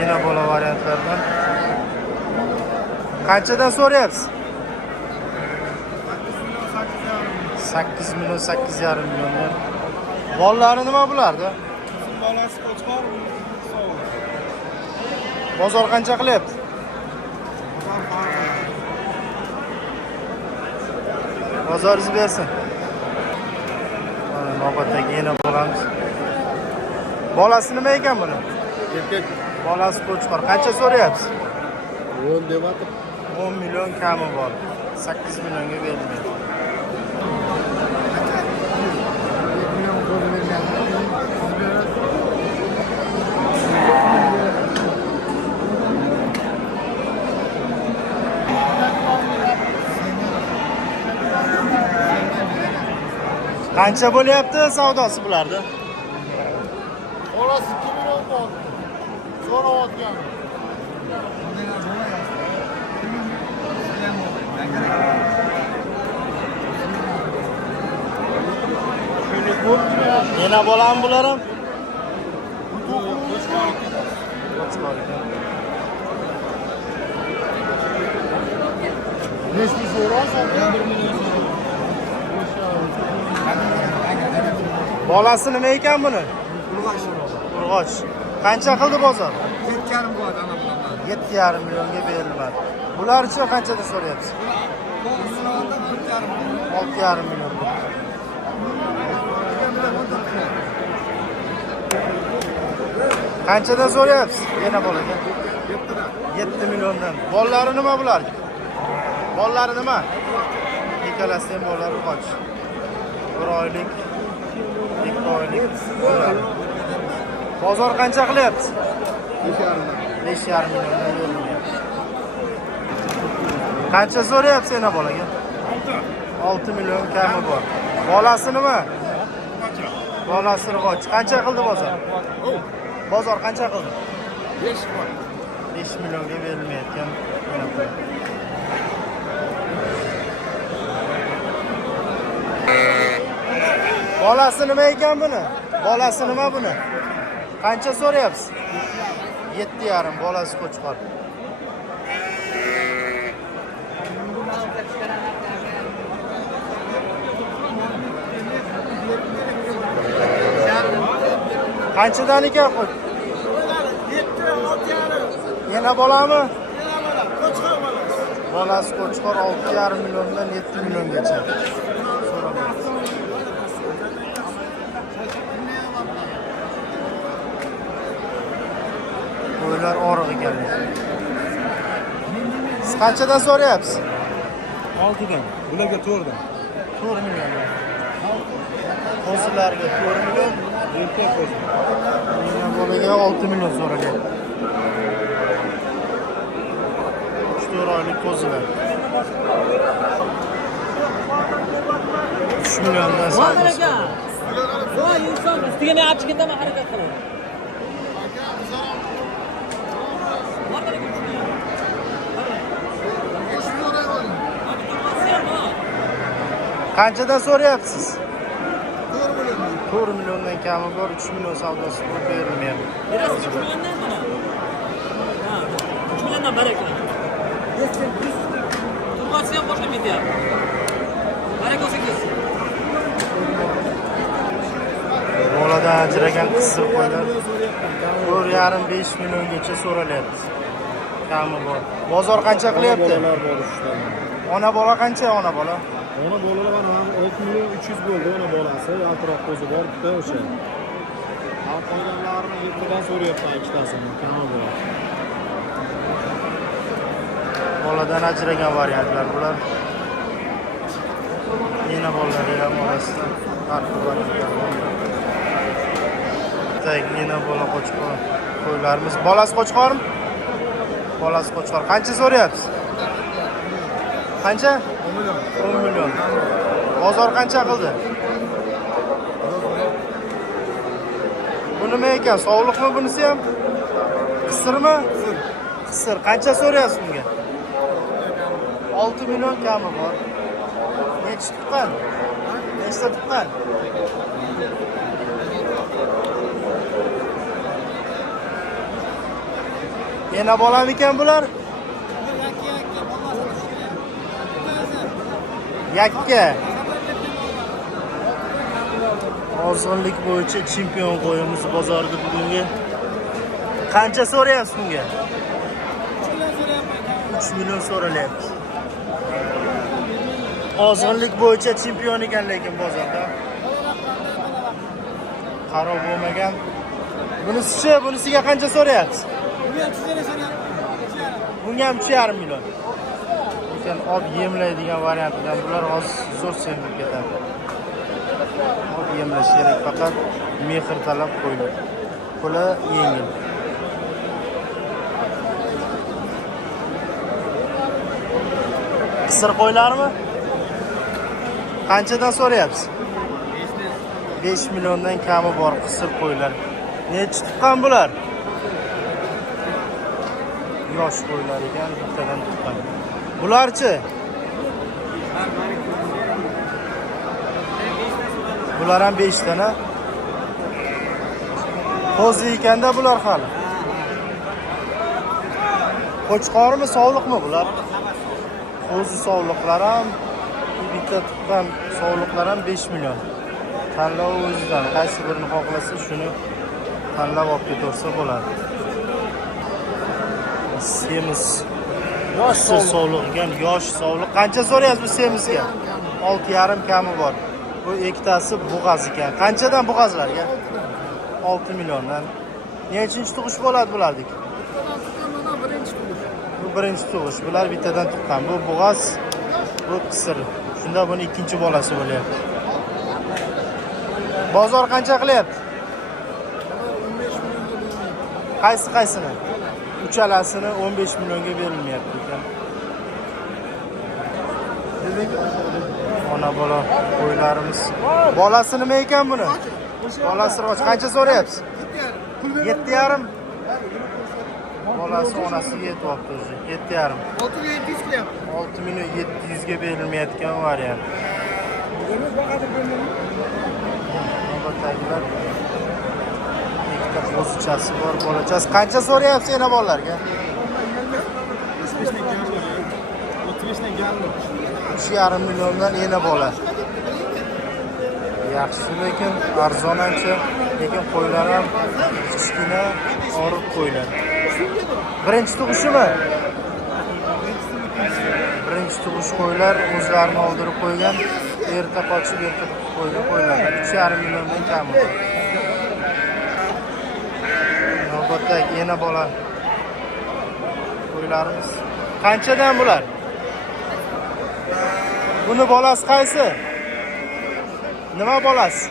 Yine bola variantlardan. Qanchadan so'rayapsiz? 8 milyon, 8,5 milyondan. Bollari nima bulardi? Bolasi qo'chqor. Bozor qancha qilyapti? Bozoringiz bersin. Mana navbatdagi yana bo'lamiz. Bolasi nima ekan buni? Erkak. Bolasi qo'chqor. Qancha so'rayapsiz? 10 deyapti. 10 milyon kami bor. 8 milyonga berilmaydi. Qancha bo'lyapti savdosi bularda? Bolasi 2 million bor. So'rayotgan. Yana bolam bular ham? Nechta so'raysan? 1 million. Bolasi nima ekan buni? Urg'och. Qancha qildi bozor? 7,5 bor ana bular. 7,5 millionga berilmadi. Bularchi qanchada so'rayapsiz? 6,5 million. Qanchadan so'rayapsiz? Yana bolaga. 7 milliondan. Bollari nima bular? Bollari nima? Ikkalasi ham bolalar urg'och. 1 oylik, 2 oylik. Bozor qancha qilyapti? 5,5 milliondan berilmayapti. Qancha so'rayapsiz yana bolaga? 6 million kami bor. Bolasi nima? Bolasi urg'och. Qancha qildi bozor? Bozor qancha qildi? 5 millionga berilmayotgan. Bolasi nima ekan buni? Bolasi nima buni? Qancha so'rayapsiz? 7,5 bolasi qo'chqor. Qanchadan ekan qo'ch? 7,5. Yana bolami? Qo'chqor bolasi. Bolasi qo'chqor 6,5 milliondan 7 milliongacha. Qo'ylar oriq ekan. Siz qanchadan so'rayapsiz? 6dan. Bularga 4dan. 4 million. Qo'zilarga 4 million, Erkak qo'zi. yana bolaga 6 million so'ralgan. 3-4 oylik qo'zilar. 3 milliondan savdosi. Voy inson ustiga ne olib chiqindan harakat qiladi. Qanchadan so'rayapsiz? 4 milliondan kami bor, 3 million savdosi bo'lib berilmayapti. Berasiz 3 milliondan mana. Ha, 3 milliondan baraka. Turg'asi ham boshqa ketyapti. Baraka olsa kelsin. Boladan ajragan qisir qo'ylar 4,5-5 milliongacha so'ralyapti. Kami bor. Bozor qancha qilyapti? Bolalar bor ishdan. Ona bola qancha ona bola? Ona bolalar mana 6 million 300 bo'ldi ona bolasi. Atrof qo'zi bor bitta o'sha. Ham qolganlarini 7dan so'rayapman ikkitasini. Kami bor. Boladan ajragan variantlar bular. Yana bolalar ham orasida farqli variantlar bor. Yana bola qo'chqor. Qo'ylarimiz bolasi qo'chqormi? Bolasi qo'chqor. Qancha so'rayapsiz? Qancha? 10 million. Bozor qancha qildi? Bu nima ekan? Sovliqmi bunisi ham? Qisirmi? Qisir. Qancha so'rayapsiz bunga? 6 million kami bor. Necha tuqqan? Nechta tuqqan? Yana bolamikan bular? Yakka. Ozg'inlik bo'yicha chempion qo'yimiz bozorga bugungi. Qancha so'rayapsiz bunga? 3 million so'ralyapti. Ozg'inlik bo'yicha chempion ekan lekin bozorda. Xarob bo'lmagan. Bunisiga qancha so'rayapsiz? Bunga ham 3,5 million. Lekin olib yemlaydigan variantidan bular hozir zo'r semib ketadi. Olib yemlash kerak, faqat mehr talab qo'yiladi. Puli yengil. Qisir qo'ylarmi? Qanchadan so'rayapsiz? 5 milliondan kami bor qisir qo'ylar. Necha tuqqan bular? Yosh qo'ylar ekan, bittadan tuqqan. Bularchi? Bular ham 5 tana. Qo'zi ekanda bular hali. Qo'chqormi, sovliqmi bular? Qo'zi sovliqlar ham bitta tuqqan sovliqlar ham 5 million. Tanlov o'zidan, qaysi birini xohlasa shuni tanlab olib ketaversa bo'ladi. Semiz. Yosh sovliq ekan, yosh sovliq. Qancha so'rayapsiz bu semizga? 6,5 kami bor. Bu ikkitasi bo'g'az ekan. Qanchadan bo'g'azlarga? 6 milliondan. Nechinchi tug'ish bo'ladi bulardik? Bu birinchi tug'ish. Bular bittadan tuqqan. Bu bo'g'az, bu qisir. Shunda buni ikkinchi bolasi bo'lyapti. Bozor qancha qilyapti? Qaysini? Uchalasini 15 millionga berilmayapti ekan. Ona bola qo'ylarimiz. Bolasi nima ekan buni? Bolasi roch. Qancha so'rayapsiz? 7,5. Bolasi onasiga yetyapti o'zi. 7,5. 6,700 qilyapti. 6 million 700 ga berilmayotgan variant. Navbatdagilar ikkita qo'zichasi bor, bolachasi. Qancha so'rayapsiz yana bolalarga? 3,5 milliondan yana bola. Yaxshi lekin arzon ancha, lekin qo'ylar ham kichkina, oriq qo'ylar. Birinchi tug'ishimi? Birinchi tug'ish qo'ylar o'zlarini oldirib qo'ygan. Erta qochib, erta qo'ylar qo'ylar. 3,5 milliondan kami. Navbatda yana bola qo'ylarimiz. Qanchadan bular? Buni bolasi qaysi? Nima bolasi?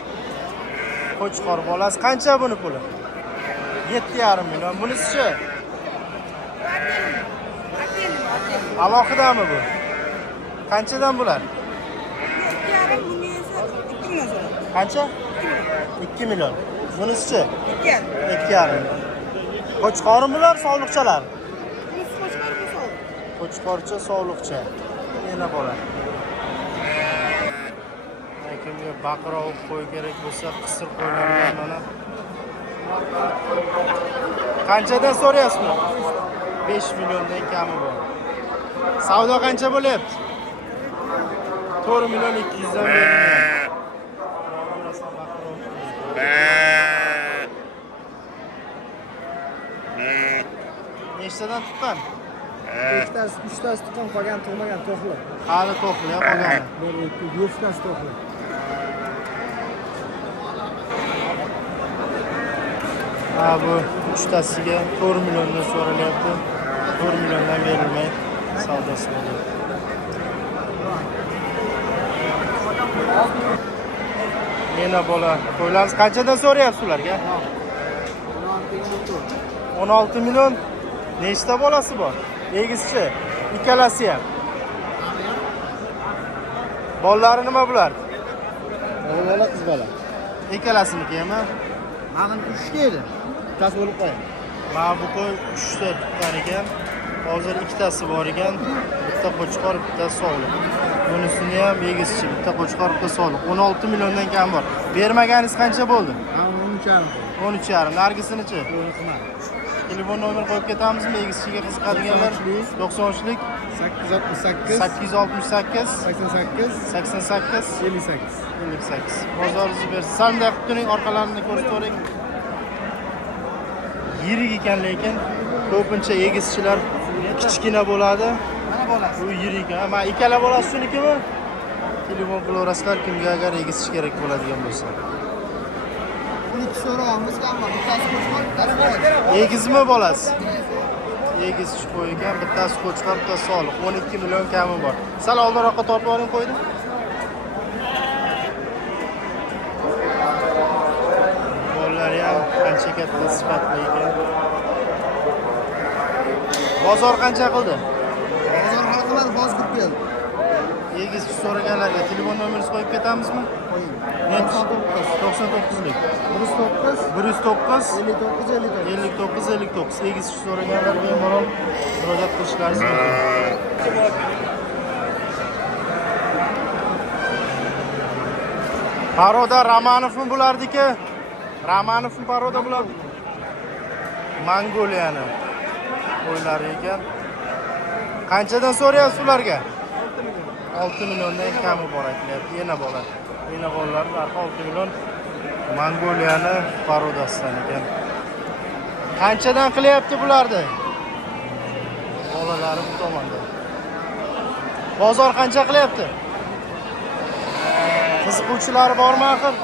Qo'chqor bolasi. Qancha buni puli? 7,5 million. Bunisi-chi? Alohidami bu? Qanchadan bular? 7,5 bunga esa 2 million so'radi. Qancha? 2 million. Bunisi-chi? 2,5. 2,5. Qo'chqormi bular, sovliqchalar? Bunisi qo'chqor, bu sovuq. Qo'chqorcha, sovliqcha. Yana bola. Kimga baqiroq qo'y kerak bo'lsa, qisir qo'ylar bilan mana. Qanchadan so'rayapsiz buni? 5 milliondan kami bor. Savdo qancha bo'lyapti? 4 million 200 dan berilgan. Nechtadan tuqqan? Ikkitasi, uchtasi tuqqan, qolgani tug'magan to'qli. Hali to'qli qolgani. Yo'ftasi to'qli. Ha, bu uchtasiga 4 milliondan so'ralyapti. 4 milliondan berilmay savdosi bo'ladi. Yana bola qo'ylarimiz qanchadan so'rayapsiz ularga? 16 million. Nechta bolasi bor? Egizchi, ikkalasi ham. Bolalari nima bular? O'g'il bola, qiz bola. Ikkalasiniki-mi? Mana 3 ta edi. Bittasi o'lib qolgan. Mana bu qo'y 3 ta tuqqan ekan. Hozir ikkitasi bor ekan. Bitta qo'chqor, bitta sovliq. Bunisini ham egizchi, bitta qo'chqor, bitta sovliq. 16 milliondan kam bor. Bermaganingiz qancha bo'ldi? Mana 13,5. 13,5. Nargisinichi? Unutma. Telefon nomer qo'yib ketamizmi? Egizchiga qiziqadiganlar 93lik 868 868 88 88 58. 58. Bozoringizni bersin. Salmda qilib turing, orqalarini ko'rsatavering. Yirik ekan lekin ko'pincha egizchilar kichkina bo'ladi. Mana bolasi. Bu yirik. Mana ikkala bolasi shunikimi? Telefon qilaverasizlar kimga agar egizchi kerak bo'ladigan bo'lsa. Ikki so'rog'imiz hamma bittasi qo'shqor, bittasi Egizmi bolasi? Egiz qo'y ekan, bittasi qo'chqor, bittasi soliq. 12 million kami bor. Sal oldinroqqa tortib oling qo'ydi. Bolalari ham qancha katta sifatli ekan. Bozor qancha qildi? Bozor haqilari boz kirib keldi. Egiz so'raganlarga telefon nomeringizni qo'yib ketamizmi? Qo'ying. 99lik. 109 109 59 59 59. Egiz so'raganlarga bemalol murojaat qilishlaringiz mumkin. Paroda Romanovmi bo'lardiki? Romanovmi paroda bo'lardi. Mongoliyani qo'ylari ekan. Qanchadan so'rayapsiz ularga? 6 milliondan kami bor aytilyapti. Yana bola. Yana bolalar narxi 6 million. Mongoliyani parodasidan ekan. Qanchadan qilyapti bularni? Bolalari bu tomonda. Bozor qancha qilyapti? Qiziquvchilari bormi axir?